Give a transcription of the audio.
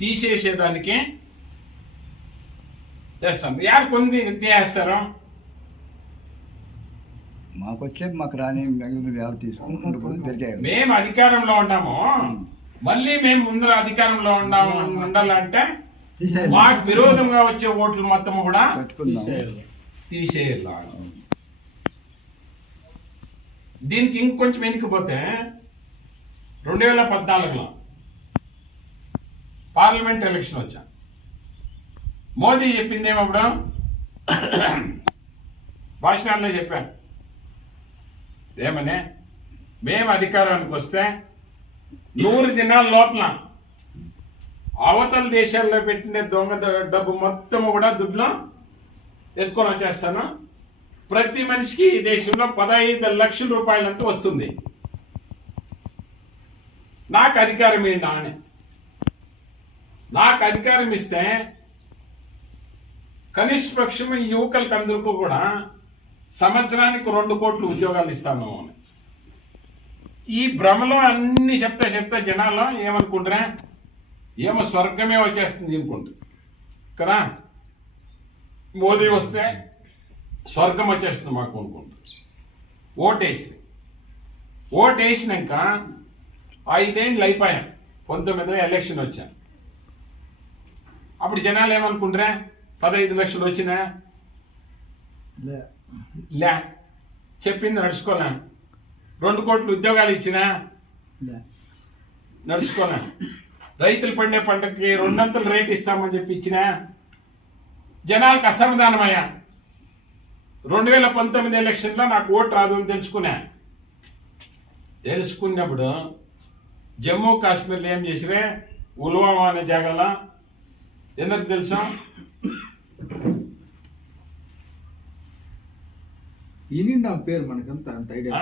తీసేసేదానికి చేస్తాం. యారు కొంది చేస్తారు, మాకు రాని మిగిలిన ఎవరు తీసుకుంటే మేము అధికారంలో ఉన్నాము, మళ్ళీ మేము ముందర అధికారంలో ఉండాలంటే మాకు విరోధంగా వచ్చే ఓట్లు మొత్తం కూడా తీసేయాలి. దీనికి ఇంకొంచెం వెనుకపోతే 2014లో పార్లమెంట్ ఎలక్షన్ వచ్చా. మోదీ చెప్పింది ఏమప్పుడు భాషణాల్లో చెప్పాను ఏమని, మేము అధికారానికి వస్తే 100 దినాల లోపల అవతల దేశాల్లో పెట్టిన దొంగ డబ్బు మొత్తం కూడా దుడ్లో ఎత్తుకొని వచ్చేస్తాను, ప్రతి మనిషికి ఈ దేశంలో 15 లక్షల రూపాయలంతా వస్తుంది, నాకు అధికారం ఏందా అని. నాకు అధికారం ఇస్తే కనిష్ట పక్షం యువకులకు అందరికీ కూడా సంవత్సరానికి 2 కోట్ల ఉద్యోగాలు ఇస్తాను అని. ఈ భ్రమలో అన్ని చెప్తా జనాలు ఏమనుకుంటారా, ఏమో స్వర్గమే వచ్చేస్తుంది అనుకుంటారు కదా, మోదీ వస్తే స్వర్గం వచ్చేస్తుంది మాకు అనుకుంటారు. ఓటేసినాక 5 ఏళ్ళు అయిపోయా, 19లో ఎలక్షన్ వచ్చా. అప్పుడు జనాలు ఏమనుకుంటారా, 15 లక్షలు వచ్చినా లే, చెప్పింది నడుచుకోలే, 2 కోట్ల ఉద్యోగాలు ఇచ్చినా నడుచుకోలే, రైతులు పండే పంటకి 200 రేట్ ఇస్తామని చెప్పి ఇచ్చినా జనాలకు అసమాధానమయ్యా. 2019 ఎలక్షన్లో నాకు ఓటు రాదు అని తెలుసుకున్నప్పుడు జమ్మూ కాశ్మీర్లో ఏం చేసిరే, ఉల్వామా అనే జాగాలో ఎందుకు తెలుసా, ఇది నా పేరు మనకంతా అంత ఐడియా